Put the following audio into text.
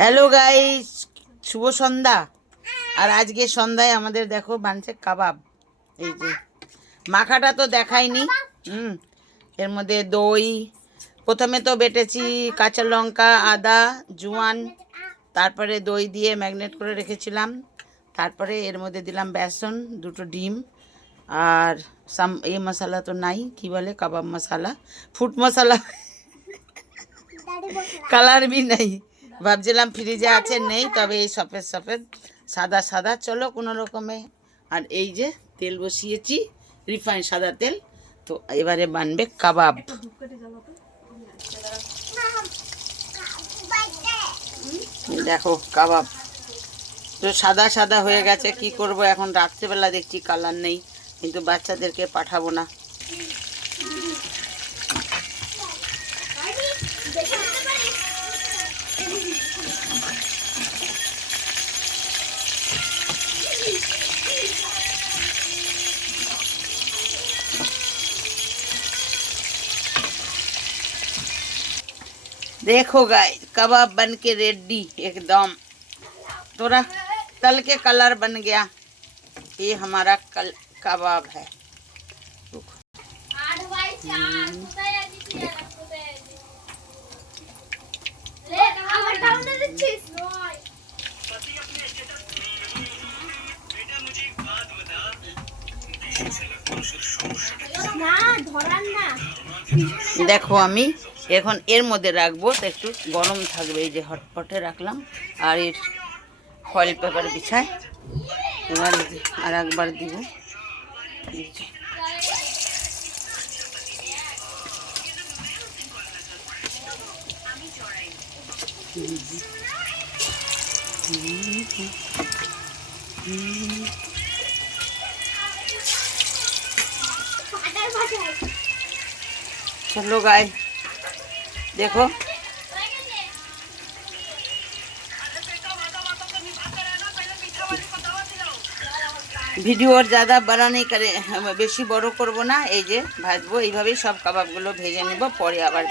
Hello guys, শুভ সন্ধ্যা। আর আজকে সন্ধ্যায় আমাদের দেখো বানছে কাবাব। এই যে মাখাটা তো দেখাইনি। এর মধ্যে দই, প্রথমে তো বেটেছি কাঁচা লঙ্কা, আদা, জোয়ান, তারপরে দই দিয়ে ম্যাগনেট করে রেখেছিলাম। তারপরে এর মধ্যে দিলাম বেসন, দুটো ডিম, আর এই মশলা তো নাই, কি বলে কাবাব মশলা, ফুড মশলা, কালার भी नहीं। ভাবছিলাম ফ্রিজে আছে, নেই, তবে এই সফেদ সফেদ সাদা সাদা চলো কোনো রকমে। আর এই যে তেল বসিয়েছি, রিফাইন সাদা তেল। তো এবারে বানবে কাবাব। দেখো কাবাব তো সাদা সাদা হয়ে গেছে। কি করব এখন, রাত্রেবেলা দেখছি কালার নেই, কিন্তু বাচ্চাদেরকে পাঠাবো না। देखो गाइस, कबाब बन के रेडी एकदम। थोड़ा तल के कलर बन गया। ये हमारा कबाब है। দেখো আমি এখন এর মধ্যে রাখবো, তো একটু গরম থাকবে। এই যে হটপটে রাখলাম, আর এর ফয়েল পেপার বিছায়। এবার আর একবার দিব। चलो गाइस देखो, ভিডিও আর ज़्यादा बड़ा नहीं करे, বেশি বড় করব না। এই যে ভাজবো, এইভাবেই সব কাবাবগুলো ভেজে নেব, পরে আবার